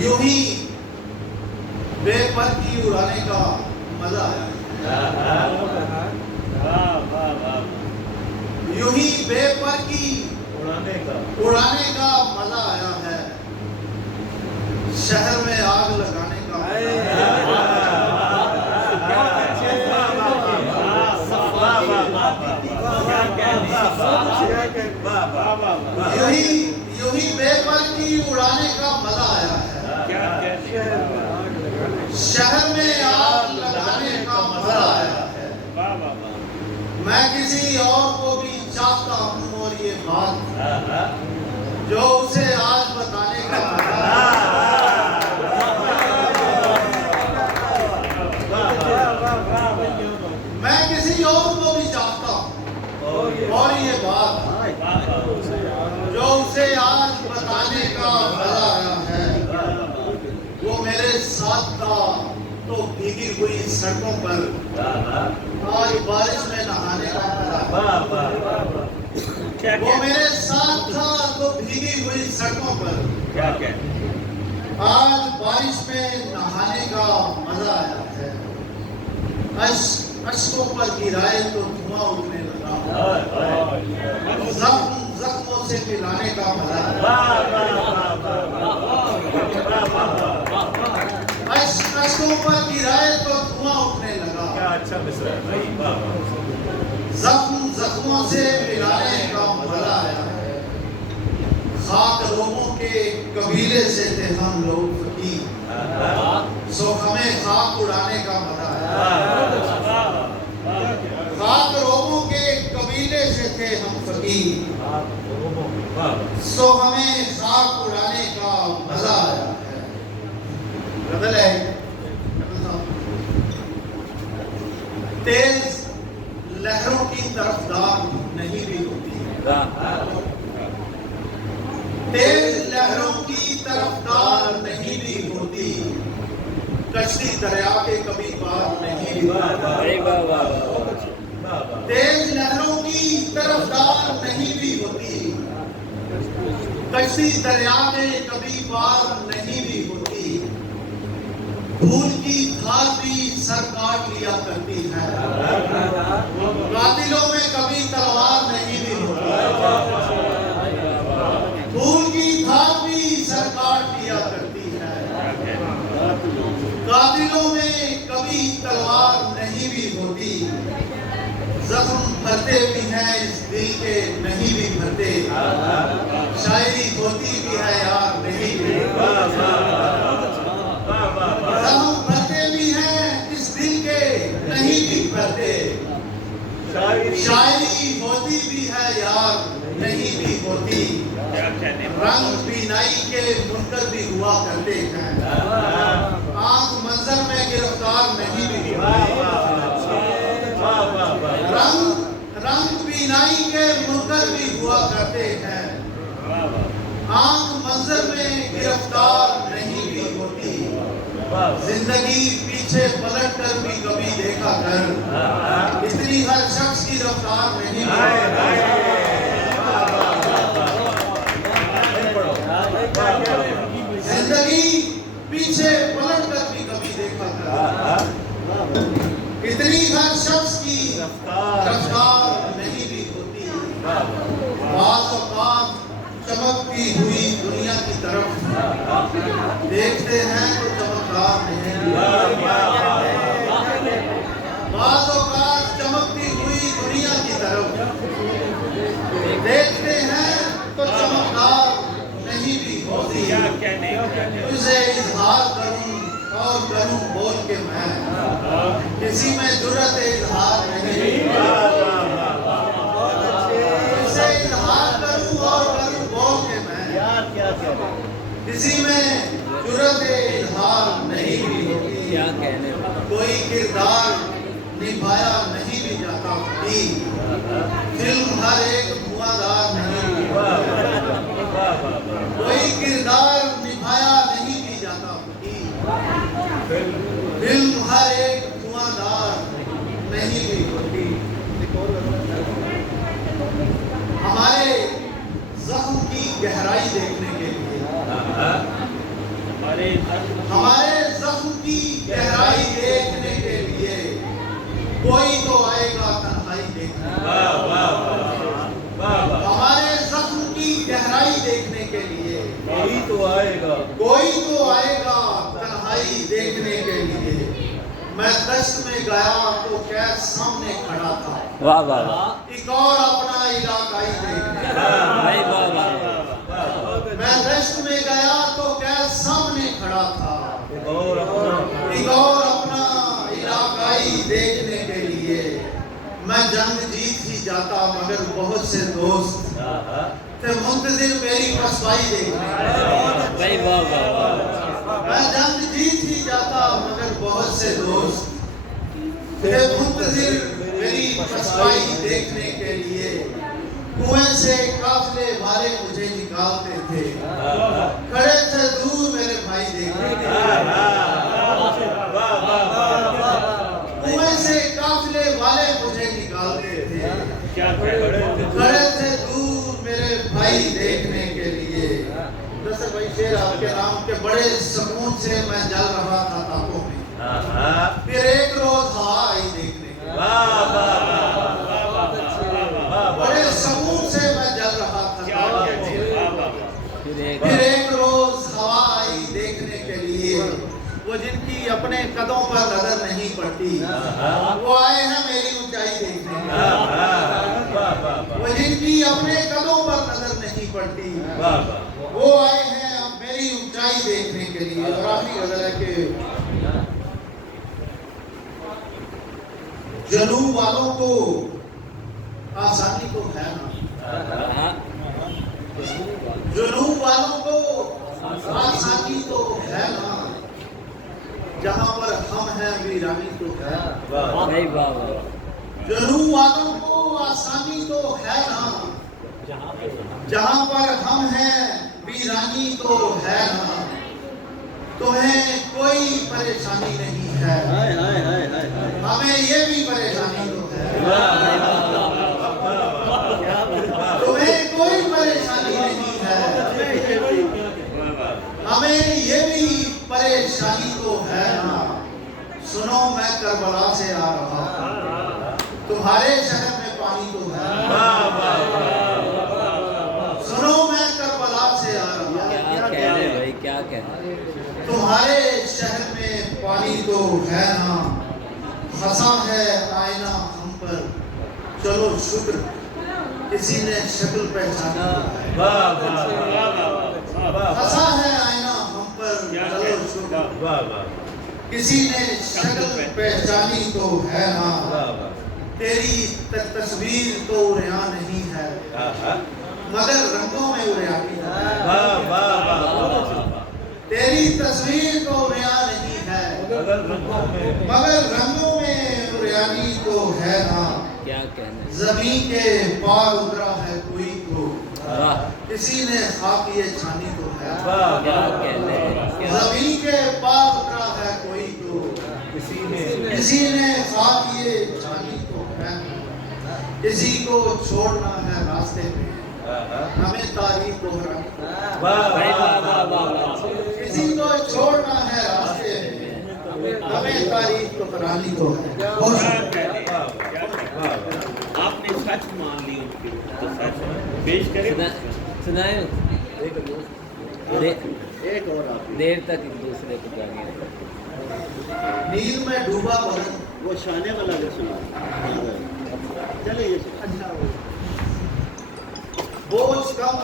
یوں ہی بے پر کی اڑانے کا مزہ آیا ہے، یوں ہی بے پر کی اڑانے کا مزہ آیا ہے، شہر میں آگ لگانے کا مزہ آیا ہے۔ یوں ہی بے پر کی اڑانے کا مزہ آیا ہے، شہر میں آگ لگانے کا مزہ آیا ہے۔ میں کسی اور کو بھی چاہتا ہوں اور یہ بات جو اسے آج بتانے کا مزہ آیا ہے۔ میں کسی اور کو بھی چاہتا ہوں اور یہ بات جو اسے آج بتانے کا مزہ آیا ہے، وہ میرے ساتھ تھا تو بھیگی ہوئی سڑکوں پر آج بارش میں نہانے کا مزہ آیا ہے۔ وہ میرے ساتھ تھا تو بھیگی ہوئی سڑکوں پر آج بارش میں نہانے کا مزہ آیا ہے۔ اشکوں پر گرائے تو دھواں اٹھنے لگا، زخموں سے ملانے کا مزہ آیا۔ اشکوں پر گرائے تو دھواں اٹھنے لگا، زخموں سے ملانے کا مزہ آیا ہے۔ خاک لوگوں کے قبیلے سے تھے ہم لوگ فقیر، سو ہمیں خاک اڑانے کا مزہ آیا۔ خاک لوگوں کے قبیلے سے تھے ہم فقیر، سو ہمیں خاک اڑانے کا مزہ آیا ہے۔ غزل ہے، تیز لہروں کی طرفدار نہیں بھی ہوتی، تیز لہروں کی طرفدار نہیں بھی ہوتی، کشتی دریا کے کبھی پار نہیں بھی ہوتی۔ تیز لہروں کی طرفدار نہیں بھی ہوتی، کشتی دریا میں کبھی پار نہیں بھی ہوتی، پھول کی دھار بھی سر کاٹ لیا کرتی ہے، قاتلوں میں کبھی تلوار نہیں بھی ہوتی، پھول کی دھار بھی سر کاٹ لیا کرتی ہے، قاتلوں میں کبھی تلوار نہیں بھی ہوتی، زخم بھرتے بھی ہیں اس دل کے نہیں بھی بھرتے، شاعری ہوتی بھی ہے یار نہیں بھی بھرتے، زخم بھرتے بھی ہیں اس دل کے نہیں بھی بھرتے، شاعری ہوتی بھی ہے یار نہیں بھی ہوتی، رنگ بینائی کے منکر بھی ہوا کرتے ہیں، آنکھ منظر میں گرفتار نہیں بھی ہوتی، رنگ بینائی کے منکر بھی ہوا کرتے ہیں، آنکھ منظر میں گرفتار نہیں بھی ہوتی، زندگی پیچھے پلٹ کر بھی کبھی دیکھا کر، اتنی ہر شخص کی رفتار نہیں بھی ہوتی، زندگی پیچھے پلٹ کر بھی کبھی دیکھا کر، اتنی ہر شخص کی رفتار نہیں بھی ہوتی، بعض اوقات چمکتی ہوئی دنیا کی طرف دیکھتے ہیں تو چمکدار نہیں بھی ہوتی، بعض اوقات چمکتی ہوئی دنیا کی طرف دیکھتے ہیں تو چمکدار نہیں بھی ہوتی، تجھے اظہار کروں اور کروں بول کے میں، کسی میں جرأت اظہار نہیں، تجھے اظہار کروں اور کروں بول کے میں، کسی میں جرأت اظہار نہیں بھی ہوتی، کوئی کردار نبھایا نہیں بھی جاتا ہوتی، فلم ہر ایک دھواں نہیں بھی ہوتی، کوئی کردار نبھایا نہیں بھی جاتا ہوتی، فلم ہر ایک دھواں نہیں بھی ہوتی، ہمارے زخم کی गहराई देखने के लिए, हमारे जख्म की गहराई देखने के लिए कोई तो आएगा तन्हाई देखने, हमारे जख्म की गहराई देखने के लिए कोई तो आएगा तन्हाई देखने के लिए। मैं दश्त में गया तो कैद सामने खड़ा था, वाह वाह वाह, एक और अपना इलाकाई देखने। भाई वाह वाह, मैं दश्त में गया तो कैद सामने खड़ा था, एक और अपना इलाकाई देखने के लिए। मैं जंग जीत ही जाता मगर बहुत से दोस्त थे मुंतजिर मेरी पसवाई देखने। भाई वाह वाह वाह, मैं जंग जीत ही जाता मगर बहुत से दोस्त थे मुंतजिर मेरी पसवाई देखने के लिए। कुएं से काफिले वाले मुझे निकालते थे, खड़े थे दूर मेरे भाई देखने के लिए। कुएं से काफिले वाले मुझे निकालते थे, खड़े थे दूर मेरे भाई देखने के लिए। दरअसल भाई शेर आपके नाम के बड़े सुकून से मैं जल रहा था तापों में, फिर एक रोज हवा आई देखने के लिए। बड़े सुकून से मैं जल रहा था तापों में, फिर एक रोज हवा आई देखने के लिए। वो जिनकी अपने कदमों पर नजर नहीं पड़ती वो आए हैं मेरी ऊंचाई देखने के लिए। वो जिनकी अपने कदमों पर नजर नहीं पड़ती वो आए हैं अब मेरी ऊंचाई देखने के लिए। और आखिरी गजल है कि जनूब वालों को आसानी तो है ना, जनूब वालों को आसानी तो है ना, जहाँ पर हम हैं वीरानी तो है। भाई वाह वाह, जनूब वालों को आसानी तो है ना, जहाँ पर हम हैं वीरानी तो है ना। तुम्हें कोई परेशानी नहीं है, हमें ये भी परेशानी तो है। तुम्हें कोई परेशानी नहीं है, हमें ये भी परेशानी तो है ना। सुनो मैं करबला से आ रहा हूँ, तुम्हारे शहर में पानी तो है। सुनो मैं करबला से आ रहा हूँ, क्या कहने भाई, क्या कहने। तुम्हारे शहर में पानी तो है ना। हंसा है आईना हम पर, चलो शुक्र किसी ने शक्ल पहचाना। हंसा है आईना हम पर, चलो शुक्र किसी ने शक्ल पहचानी तो है ना। तेरी तस्वीर तो उरिया नहीं है मगर रंगों में उरियानी है। तेरी तस्वीर तो उरिया नहीं है मगर रंगों में उरियानी तो है ना। क्या कहने। जमीन के पार उतरा है कोई तो, वाह, किसी ने खाक ये छानी तो है। क्या कहने। जमीन के पार उतरा है कोई तो, किसी ने खाक ये छानी तो है। किसी को छोड़ना है रास्ते में, हमें तारीफ दोहरानी। भाई वाह वाह वाह, किसी को छोड़ना है रास्ते में, हमें तारीफ दोहरानी तो है। आपने सच मान ली उनकी, तो सच पेश करें। सुनाए एक और आप देर तक एक दूसरे को जाने। नील में डूबा बदन, वो शाने वाला भी सुना। चलिए ये अच्छा बोझ कम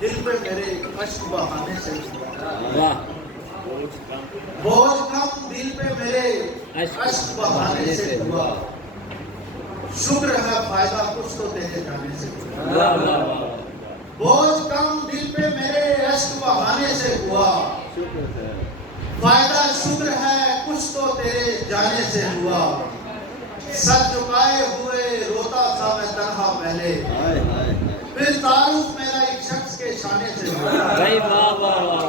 दिल पे मेरे अश्क बहाने से हुआ। वाह, बोझ कम दिल पे मेरे अश्क बहाने से हुआ। शुक्र है फायदा कुछ तो तेरे जाने से हुआ। वाह वाह वाह, बोझ कम दिल पे मेरे अश्क बहाने से हुआ। शुक्र है। फायदा शुक्र है कुछ तो तेरे जाने से हुआ। सर झुकाए हुए रोता था मैं तन्हा पहले, हाय हाय फिर तारुफ मेरा एक शख्स के शाने से हुआ। भाई वाह वाह वाह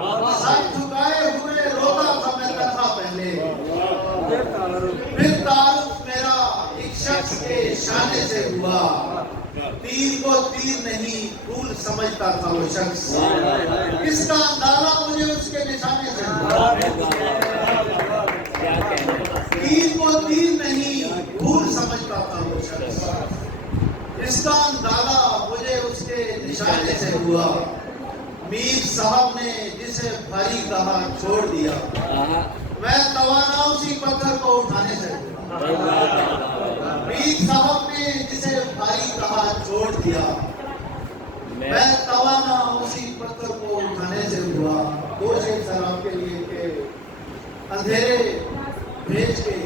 वाह, सर झुकाए हुए रोता था मैं तन्हा पहले, फिर तारुफ मेरा एक शख्स के शाने से हुआ। तीर को तीर नहीं फूल समझता था वो शख्स। वाह, वाह, वाह। इसका अंदाजा मुझे उसके निशाने से हुआ। वाह, वाह, वाह। क्या कहना है? तीर को तीर नहीं फूल समझता था वो शख्स। इसका अंदाजा मुझे उसके निशाने से हुआ। मीर साहब ने जिसे भारी कहा छोड़ दिया, आहा। मैं तवाना उसी पत्थर को उठाने से हुआ। वाह, वाह, वाह, वाह। मीर साहब ने जिसे भारी कहा छोड़ दिया, मैं मैं तवाना उसी पत्थर को उठाने से हुआ। दो शेर सर आपके लिए के अंधेरे भेज के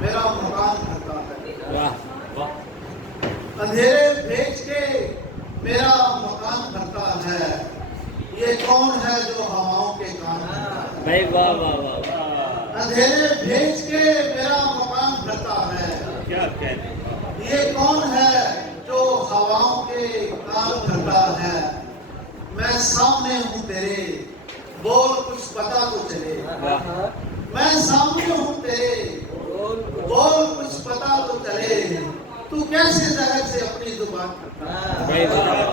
मेरा मकान ढका है। वाह, वाह। अंधेरे भेज के मेरा मकान ढका है। ये कौन है जो हवाओं के कान ढका है? भाई वाह, वाह, वाह, वाह। अंधेरे भेज के मेरा मकान ढका है। क्या कहते हैं? ये कौन है जो हवाओं के कान ढका है? मैं सामने हूँ तेरे, बोल कुछ पता तो चले। वाह। मैं सामने हूँ तेरे, बोल कुछ पता तो चले। तू कैसे जहर से अपनी जुबान करता है? भाई वाह।